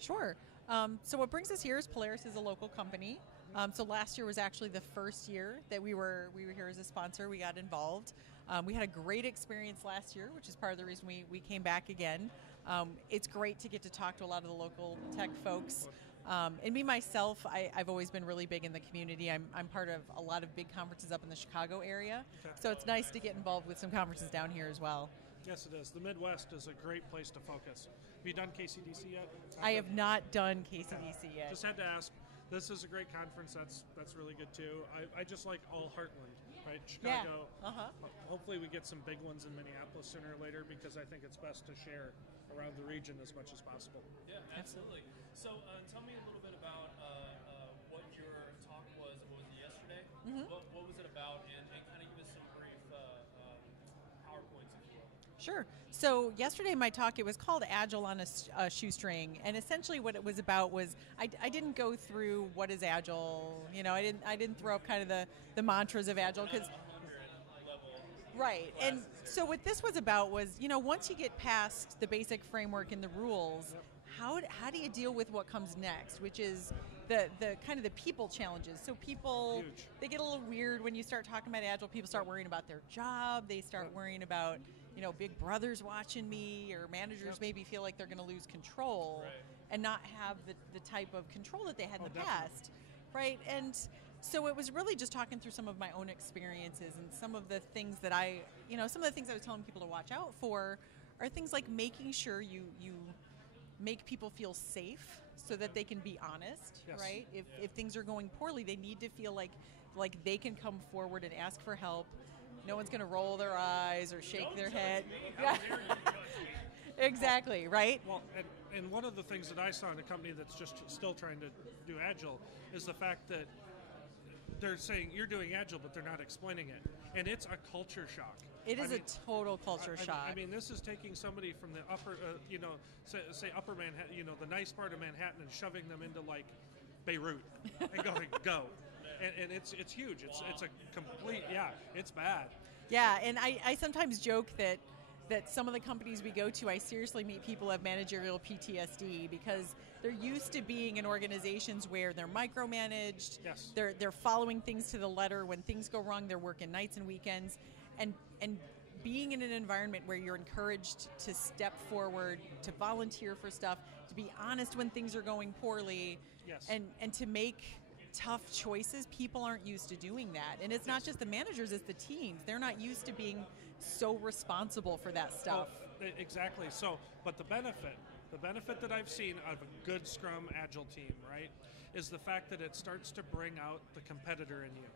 Sure. So what brings us here is Polaris is a local company. So last year was actually the first year that we were here as a sponsor. We got involved. We had a great experience last year, which is part of the reason we came back again. It's great to get to talk to a lot of the local tech folks. And me, myself, I've always been really big in the community. I'm part of a lot of big conferences up in the Chicago area. So it's nice to get involved with some conferences down here as well. Yes, it is. The Midwest is a great place to focus. Have you done KCDC yet? I have not done KCDC yet. Just had to ask. This is a great conference. That's really good too. I just like all Heartland, right? Chicago. Yeah. Hopefully we get some big ones in Minneapolis sooner or later, because I think it's best to share around the region as much as possible. Yeah, absolutely. So tell me a little bit about what your talk was. What was it yesterday? Mm-hmm. What was it about? And kind of give us some brief PowerPoints, if you will. Sure. So yesterday my talk, it was called Agile on a Shoestring, and essentially what it was about was I didn't go through what is Agile. You know, I didn't throw up kind of the mantras of Agile, because right. And so what this was about was, you know, once you get past the basic framework and the rules, how do you deal with what comes next, which is the kind of the people challenges. So people, they get a little weird when you start talking about Agile. People start worrying about their job. They start worrying about, you know, big brother's watching me, or managers maybe feel like they're going to lose control and not have the type of control that they had in the past, right? And so it was really just talking through some of my own experiences and some of the things that some of the things I was telling people to watch out for are things like making sure you make people feel safe so that they can be honest, right? If things are going poorly, they need to feel like they can come forward and ask for help. No one's going to roll their eyes or shake their head. Yeah. Exactly, right? Well, and one of the things that I saw in a company that's just still trying to do Agile is the fact that they're saying you're doing Agile, but they're not explaining it. And it's a culture shock. It is a total culture shock. I mean, this is taking somebody from the upper, say upper Manhattan, the nice part of Manhattan, and shoving them into like Beirut and going, go. And it's huge. It's a complete, it's bad. Yeah, and I sometimes joke that some of the companies we go to, I seriously meet people who have managerial PTSD, because they're used to being in organizations where they're micromanaged. Yes. They're following things to the letter. When things go wrong, they're working nights and weekends. And being in an environment where you're encouraged to step forward, to volunteer for stuff, to be honest when things are going poorly, and to make tough choices, people aren't used to doing that. And it's not just the managers, it's the teams. They're not used to being so responsible for that stuff. Well, exactly. So, but the benefit that I've seen of a good Scrum Agile team, right, is the fact that it starts to bring out the competitor in you.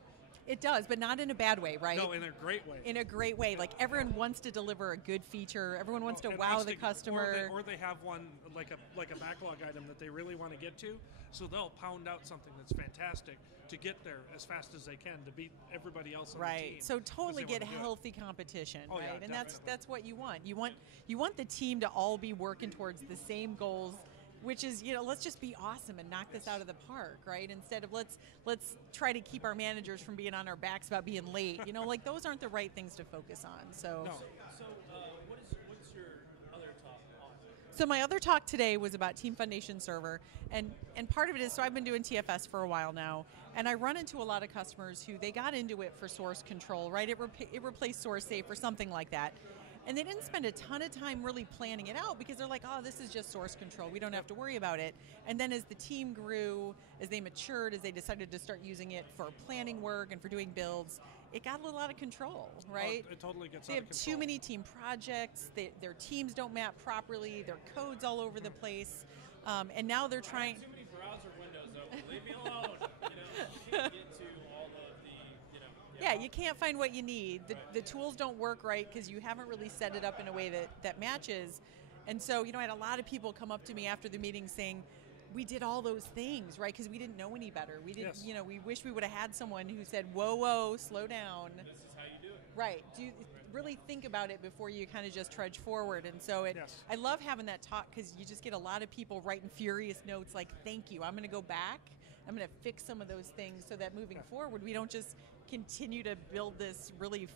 It does, but not in a bad way, right? No, in a great way. In a great way. Like, everyone wants to deliver a good feature. Everyone wants to wow the customer. Or they have one, like a backlog item that they really want to get to, so they'll pound out something that's fantastic to get there as fast as they can to beat everybody else on the team. Right. So totally get healthy competition, right? Yeah, and that's what you want. You want the team to all be working towards the same goals, which is, let's just be awesome and knock this out of the park, right? Instead of let's try to keep our managers from being on our backs about being late. Like, those aren't the right things to focus on. So, So what's your other talk on? So my other talk today was about Team Foundation Server, and part of it is, so I've been doing TFS for a while now, and I run into a lot of customers who they got into it for source control, right? It replaced source safe or something like that. And they didn't spend a ton of time really planning it out, because they're like, oh, this is just source control. We don't have to worry about it. And then as the team grew, as they matured, as they decided to start using it for planning work and for doing builds, it got a little out of control, right? Oh, it totally gets they out of have control. too many team projects. Their teams don't map properly. Their code's all over the place. And now they're trying... Too many browser windows open. Leave me alone. You can't get to all of the, Yeah, you can't find what you need. The tools don't work right because you haven't really set it up in a way that matches. And so, I had a lot of people come up to me after the meeting saying, we did all those things, right? Because we didn't know any better. We didn't, we wish we would have had someone who said, whoa, slow down. This is how you do it. Right. Really think about it before you kind of just trudge forward. And so I love having that talk, because you just get a lot of people writing furious notes like, thank you, I'm going to go back. I'm going to fix some of those things so that moving forward, we don't just continue to build this really,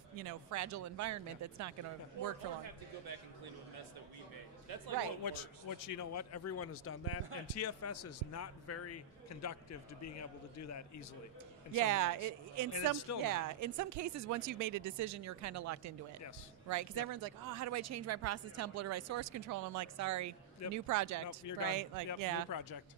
fragile environment that's not going to work for long. Have to go back and clean up a mess that we made. That's like Right. Which you know what? Everyone has done that, and TFS is not very conductive to being able to do that easily. In some cases, once you've made a decision, you're kind of locked into it. Yes. Right? Because everyone's like, oh, how do I change my process template or my source control? And I'm like, sorry, new project. Nope, you're right? done. Like, new project.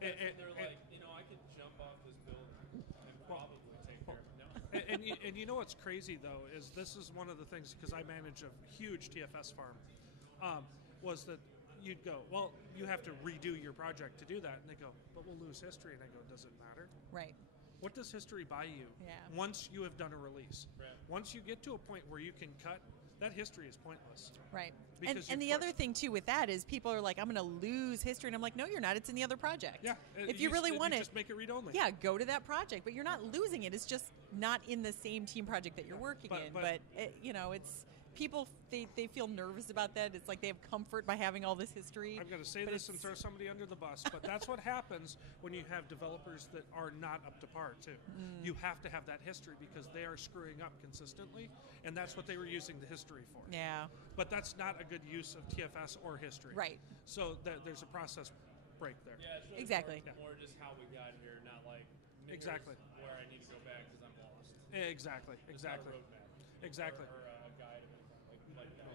They're like, I could jump off this building and probably take care of it. No. and you know what's crazy though is this is one of the things, because I manage a huge TFS farm, was that you'd go, well, you have to redo your project to do that, and they go, but we'll lose history, and I go, does it matter? Right. What does history buy you? Yeah. Once you have done a release, Right. once you get to a point where you can cut, that history is pointless. Right. Because And the other thing too with that is people are like, I'm going to lose history, and I'm like, no, you're not. It's in the other project. Yeah. If you really want it, just make it read only. yeah, go to that project, but you're not losing it. It's just not in the same team project that you're working in. But it's people they feel nervous about that. It's like they have comfort by having all this history. I'm going to say this and throw somebody under the bus, but that's what happens when you have developers that are not up to par too. You have to have that history because they are screwing up consistently, and that's what they were using the history for. Yeah. But that's not a good use of TFS or history. Right. So there's a process break there. Yeah, it's really Exactly. more just how we got here, not like Exactly. where I need to go back because I'm lost. Exactly. It's not a roadmap. Exactly. Or a guide or anything like that.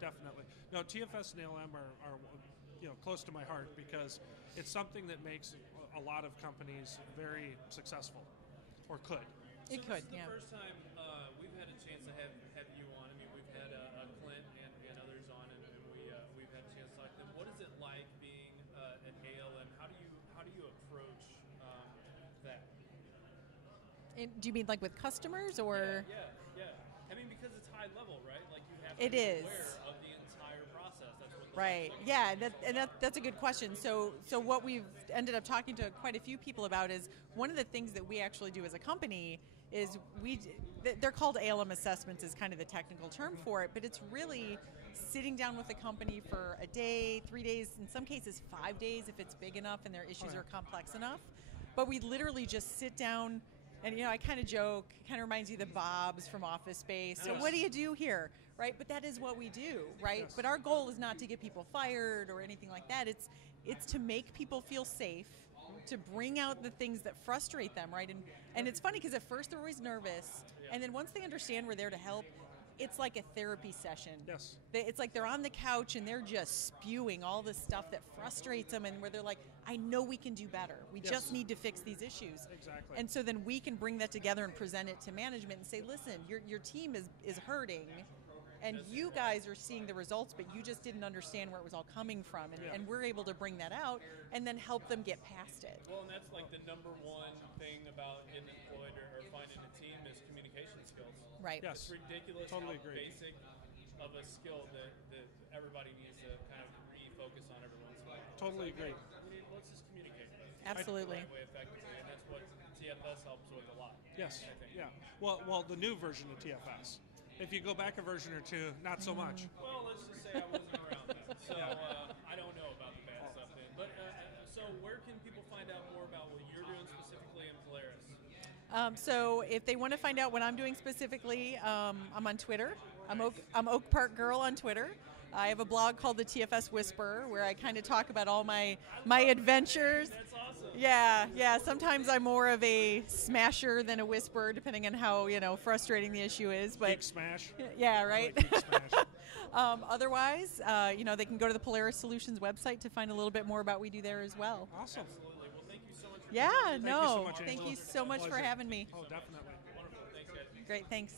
Definitely. No, TFS and ALM are close to my heart because it's something that makes a lot of companies very successful, or could. It could, This is yeah. the first time we've had a chance to have you on. I mean, we've had Clint and others on, and we've had a chance to talk to them. What is it like being at ALM? How do you approach that? Do you mean like with customers or? Yeah. I mean, because it's high level, right? Like you have to It be is. aware of the entire process. That's what the Right. Yeah, that's a good question. So what we've ended up talking to quite a few people about is one of the things that we actually do as a company is they're called ALM assessments is kind of the technical term for it, but it's really sitting down with the company for a day, 3 days, in some cases 5 days if it's big enough and their issues are complex enough. But we literally just sit down. And, I kind of joke, kind of reminds you of the Bobs from Office Space. So what do you do here, right? But that is what we do, right? Yes. But our goal is not to get people fired or anything like that. It's to make people feel safe, to bring out the things that frustrate them, right? And it's funny because at first they're always nervous. And then once they understand we're there to help, it's like a therapy session. Yes. It's like they're on the couch and they're just spewing all the stuff that frustrates them, and where they're like, I know we can do better. We just need to fix these issues. Exactly. And so then we can bring that together and present it to management and say, listen, your team is hurting, and you guys are seeing the results, but you just didn't understand where it was all coming from. And we're able to bring that out and then help them get past it. Well, and that's like the number one thing about getting employed or finding a team is communication skills. Right. Yes. It's ridiculous Totally how agree. basic of a skill that everybody needs to kind of refocus on every once in a while. Totally agree. Let's just communicate. Absolutely. That way effectively, and that's what TFS helps with a lot. Yes. I think. Yeah. Well, the new version of TFS. If you go back a version or two, not so much. Well, let's just say I wasn't around then, so I don't know about the bad stuff then. But so where can people find out more about what you're doing specifically in Polaris? So if they want to find out what I'm doing specifically, I'm on Twitter. I'm Oak Park Girl on Twitter. I have a blog called the TFS Whisperer where I kind of talk about all my adventures. That's awesome. Yeah. Sometimes I'm more of a smasher than a whisperer, depending on how frustrating the issue is. But Geek Smash. yeah, right. Geek Smash. Otherwise, they can go to the Polaris Solutions website to find a little bit more about what we do there as well. Awesome. Absolutely. Well, thank you so much for Yeah, Thank you so much, thank Angela. you so much for Pleasure. having me. Oh, definitely. Wonderful. Thanks, guys. Great, thanks.